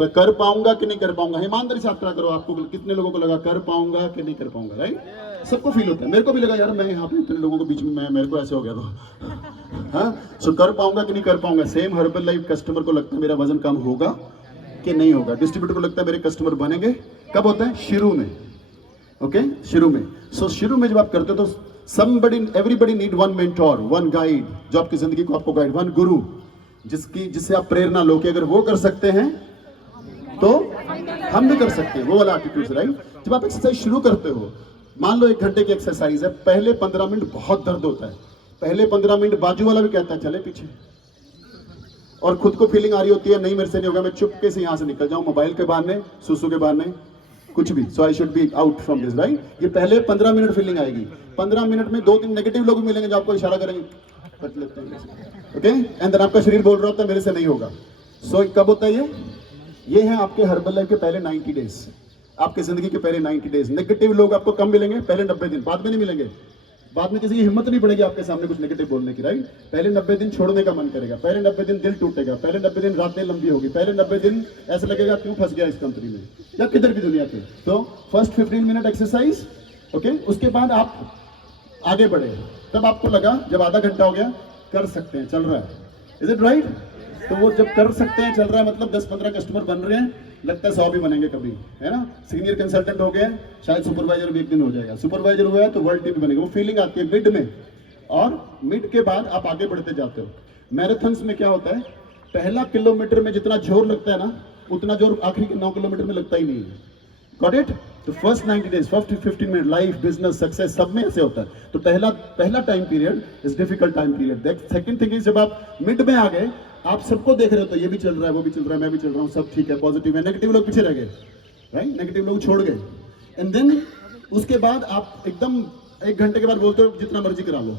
मैं कर पाऊंगा कि नहीं कर पाऊंगा, ईमानदारी से यात्रा करो। आपको कितने लोगों को लगा कर पाऊंगा कि नहीं कर पाऊंगा, राइट? सबको फील होता है, मेरे को भी लगा यार मैं यहाँ पे इतने लोगों के बीच में मेरे को ऐसे हो गया तो हाँ। सो कर पाऊंगा कि नहीं कर पाऊंगा। सेम हर्बल लाइफ कस्टमर को लगता है मेरा वजन कम होगा कि नहीं होगा, डिस्ट्रीब्यूटर को लगता है मेरे कस्टमर बनेंगे। कब होता है? शुरू में। ओके, शुरू में। सो शुरू में जब आप करते हो तो somebody everybody need one mentor, one guide, जो आपकी जिंदगी को आपको गाइड, one गुरु जिससे आप प्रेरणा लो कि अगर वो कर सकते हैं तो हम भी कर सकते हैं, वो वाला एटीट्यूड, राइट? जब आप एक्सरसाइज शुरू करते हो, मान लो 1 घंटे की एक्सरसाइज है, पहले 15 मिनट बहुत दर्द होता है, पहले 15 मिनट बाजू वाला भी कहता है चले पीछे, और खुद को फीलिंग आ रही होती है नहीं मेरे से नहीं होगा, मैं चुपके से यहाँ से निकल जाऊँ, मोबाइल के बहाने, सुसु के बहाने, कुछ भी, so I should be out from this, right? ये पहले 15 मिनट फीलिंग आएगी। 15 मिनट में 2-3 नेगेटिव लोग भी मिलेंगे जो आपको इशारा करेंगे, कट लेते हैं, ओके, एंड देन आपका शरीर बोल रहा होता है मेरे से नहीं होगा। सो कब होता है ये है आपके हर्बल लाइफ के पहले 90 डेज, आपके जिंदगी के पहले 90 डेज। नेगेटिव लोग आपको कम मिलेंगे पहले 90 दिन, बाद में नहीं मिलेंगे। बाद में किसी की हिम्मत नहीं पड़ेगी आपके सामने कुछ नेगेटिव बोलने की, राइट? पहले 90 दिन छोड़ने का मन करेगा, पहले 90 दिन दिल टूटेगा, पहले 90 दिन रातें लंबी होगी, पहले 90 दिन ऐसा लगेगा क्यों फंस गया इस कंपनी में या किधर भी दुनिया के। तो फर्स्ट 15 मिनट एक्सरसाइज, ओके, उसके बाद आप आगे बढ़े। तब आपको लगा जब आधा घंटा हो गया कर सकते हैं, चल रहा है, इज इट राइट? तो वो जब कर सकते हैं, चल रहा है, मतलब 10-15 कस्टमर बन रहे हैं, लगता है 100 भी बनेंगे कभी, है ना? सीनियर कंसल्टेंट हो गया, शायद सुपरवाइजर भी एक दिन हो जाएगा, सुपरवाइजर हुआ है तो वर्ल्ड टीम बनेगा। वो फीलिंग आती है मिड में, और मिड के बाद आप आगे बढ़ते जाते हो। मैराथन्स में क्या होता है, पहला किलोमीटर में जितना जोर लगता है ना, उतना जोर आखिरी के 9 किलोमीटर में लगता ही नहीं है। Got it? तो first 90 days, first 15 minute, life, business, success, सब में ऐसे होता है। तो पहला time period is difficult time period. Second thing is जब आप मिड में आ गए, आप सबको देख रहे हो तो ये भी चल रहा है, वो भी चल रहा है, मैं भी चल रहा हूँ, सब ठीक है, पॉजिटिव है। नेगेटिव लोग पीछे रह गए, राइट? नेगेटिव लोग छोड़ गए, एंड देन उसके बाद आप एकदम 1 घंटे के बाद बोलते हो जितना मर्जी करा लो।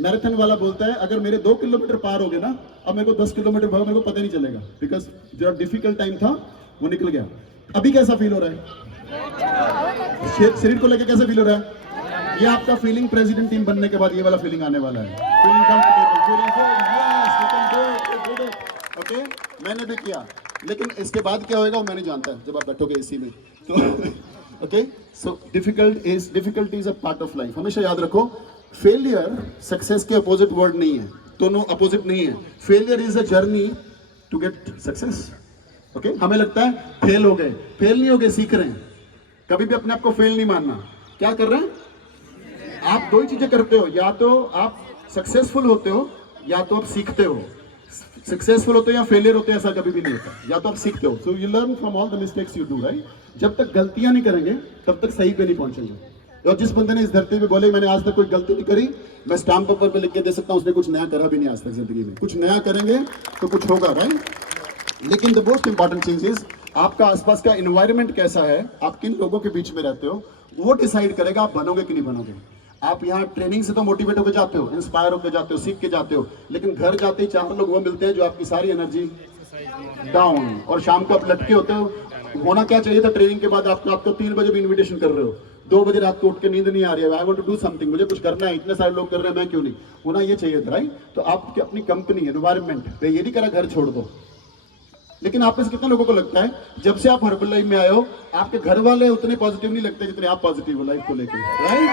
मैराथन वाला बोलता है अगर मेरे 2 किलोमीटर पार हो गए ना, अब मेरे को 10 किलोमीटर भागो, मेरे को पता नहीं चलेगा, बिकॉज जो डिफिकल्ट टाइम था वो निकल गया। अभी कैसा फील हो रहा है? शरीर को लेकर कैसा फील हो रहा है? ये आपका फीलिंग प्रेसिडेंट टीम बनने के बाद ये वाला फीलिंग आने वाला है। Feeling comfortable, feeling yes, you can do it, okay? मैंने भी किया, लेकिन इसके बाद क्या होगा वो मैं नहीं जानता जब आप बैठोगे एसी में। तो okay, so difficulty is a part of life. हमेशा याद रखो, फेलियर सक्सेस के अपोजिट वर्ड नहीं है, दोनों अपोजिट नहीं है। Failure is a journey to get success, okay? हमें लगता है फेल हो गए, फेल नहीं हो गए, सीख रहे हैं। कभी भी अपने आप को फेल नहीं मानना। क्या कर रहे हैं आप? 2 ही चीजें करते हो, या तो आप सक्सेसफुल होते हो या तो आप सीखते हो। सक्सेसफुल होते हो या फेलियर होते हो, ऐसा कभी भी नहीं होता, या तो आप सीखते हो। So you learn from all the mistakes you do, right? जब तक गलतियां नहीं करेंगे तब तक सही पे नहीं पहुंचेंगे। और जिस बंदे ने इस धरती पे बोले मैंने आज तक कोई गलती नहीं करी, मैं स्टाम्प पेपर पे लिख के दे सकता हूं उसने कुछ नया करा भी नहीं आज तक जिंदगी में। कुछ नया करेंगे तो कुछ होगा, राइट? लेकिन द मोस्ट इंपॉर्टेंट चीज इज आपका आसपास का एनवायरनमेंट कैसा है, आप किन लोगों के बीच में रहते हो, वो डिसाइड करेगा आप बनोगे कि नहीं बनोगे। आप यहाँ ट्रेनिंग से तो मोटिवेट होकर जाते हो, इंस्पायर होकर जाते हो, सीख के जाते हो, लेकिन घर जाते ही 4 लोग वो मिलते हैं जो आपकी सारी एनर्जी डाउन, और शाम को आप लटके होते हो। होना क्या चाहिए था ट्रेनिंग के बाद आपको 3 बजे भी इन्विटेशन कर रहे हो, 2 बजे रात को उठ के नींद नहीं आ रही है, I want to do something, मुझे कुछ करना है, इतने सारे लोग कर रहे हैं मैं क्यों नहीं, होना ये चाहिए था, राइट? तो आपकी अपनी कंपनी एनवायरनमेंट ये नहीं करा घर छोड़ दो। लेकिन आप में से कितने लोगों को लगता है जब से आप हर्बल लाइफ में आए हो आपके घर वाले उतने पॉजिटिव नहीं लगते जितने आप पॉजिटिव हो लाइफ को लेकर, राइट?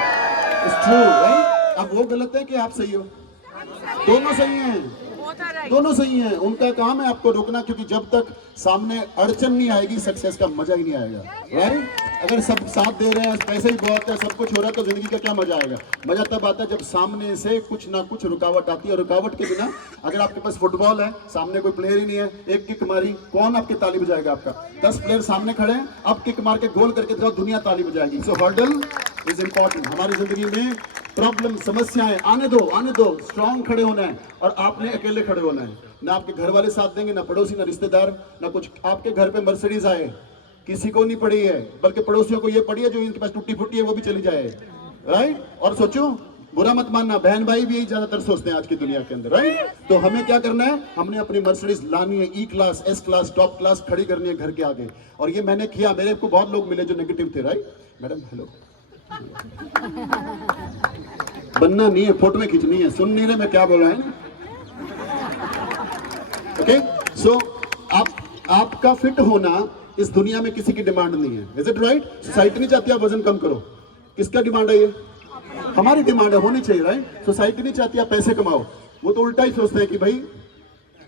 It's true, right? अब वो गलत है कि आप सही हो? दोनों सही हैं, दोनों सही हैं। उनका काम है आपको रोकना, क्योंकि जब तक सामने अड़चन नहीं आएगी सक्सेस का मजा ही नहीं आएगा, राइट? अगर सब साथ दे रहे हैं, पैसे ही बहुत है, सब कुछ हो रहा है, तो जिंदगी का क्या मजा आएगा? मजा तब आता है जब सामने से कुछ ना कुछ रुकावट आती है। और रुकावट के बिना, अगर आपके पास फुटबॉल है, सामने कोई प्लेयर ही नहीं है, एक किक मारी, कौन आपकी ताली बजाएगा? आपका 10 प्लेयर सामने खड़े हैं, अब किक मार के गोल करके दिखाओ, दुनिया ताली बजाएगी। सो हर्डल इज इंपॉर्टेंट। हमारी जिंदगी में प्रॉब्लम, समस्याएं आने दो, स्ट्रॉन्ग खड़े होना है, और आपने अकेले खड़े होना है। ना आपके घर वाले साथ देंगे, ना पड़ोसी, ना रिश्तेदार, ना कुछ। आपके घर पे मर्सिडीज आए, किसी को नहीं पड़ी है, बल्कि पड़ोसियों को ये पड़ी है, जो इनके पास टूटी फूटी है वो भी चली जाए, राइट? और सोचो, बुरा मत मानना, बहन भाई भी यही ज्यादातर सोचते हैं आज की दुनिया के अंदर, राइट? तो हमें क्या करना है, हमने अपनी मर्सिडीज लानी है, E class, S class, top class खड़ी करनी है घर के आगे। और ये मैंने किया, मेरे को बहुत लोग मिले जो नेगेटिव थे, राइट? मैडम हेलो, बनना नहीं है, फोटो में खींचनी है, सुन नहीं रहे मैं क्या बोल रहा है ना, ओके? सो आप आपका फिट होना इस दुनिया में किसी की डिमांड नहीं है। Is it right? सोसाइटी नहीं चाहती आप वजन कम करो, किसका डिमांड है ये? हमारी डिमांड है, होनी चाहिए, राइट? सोसाइटी नहीं चाहती आप पैसे कमाओ, वो तो उल्टा ही सोचते हैं कि भाई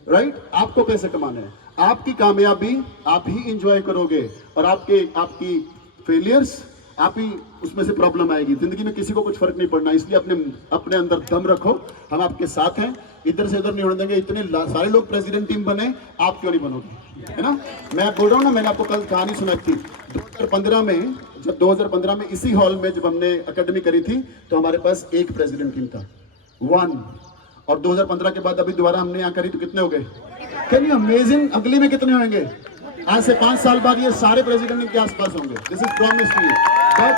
राइट आपको पैसे कमाने हैं। आपकी कामयाबी आप ही इंजॉय करोगे और आपकी फेलियर्स आप ही उसमें से प्रॉब्लम आएगी। जिंदगी में किसी को कुछ फर्क नहीं पड़ना, इसलिए अपने अंदर दम रखो, हम आपके साथ हैं, इधर से उधर नहीं होने देंगे। इतने सारे लोग प्रेसिडेंट टीम बने, आप क्यों नहीं बनोगे, है ना? मैं बोल रहा हूँ ना, मैंने आपको कल कहानी सुनाई थी 2015 में, जब 2015 में इसी हॉल में जब हमने अकेडमी करी थी तो हमारे पास एक प्रेसिडेंट टीम था, 1। और 2015 के बाद अभी दोबारा हमने यहाँ करी तो कितने हो गए? Can you amazing? अगली में कितने होंगे? आज से 5 साल बाद ये सारे प्रेसिडेंट इनके आसपास होंगे। This is promise to you. But